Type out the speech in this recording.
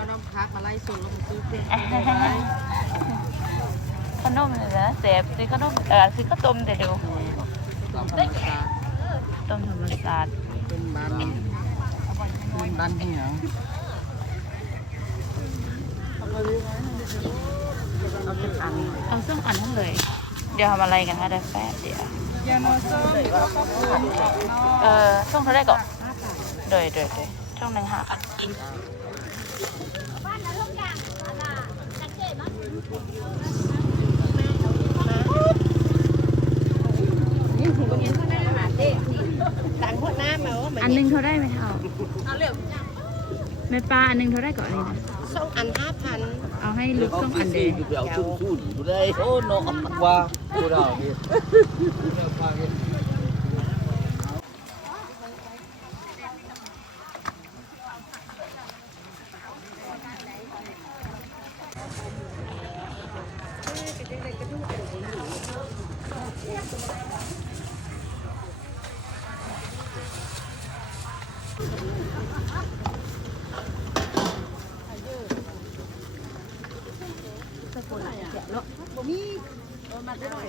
เอาน้ำพักมาไล่ส่วนแล้วมาซื้อเครื่องขนมเลยนะเสพซื้อขนมซื้อข้าวต้มแต่เดี๋ยวต้มธรรมชาติต้มธรรมชาติเป็นบ้านเหี่ยวเอาสักอันเอาส้มอันทั้งเลยเดี๋ยวทำอะไรกันคะเดี๋ยวแป๊บเดี๋ยวยาโนส้มส้มเขาได้ก่อนโดยช่องหนึ่ง5 อันอันหนึ่งเท่าได้ไหมเท่าแม่ปลาอันหนึ่งเท่าได้ก่อนนี่นะ2 อัน 5,000เอาให้ลูกส้มอันเดียวเอาชุ่นดูได้โอ้โนว่าดูได้มันเนี่ย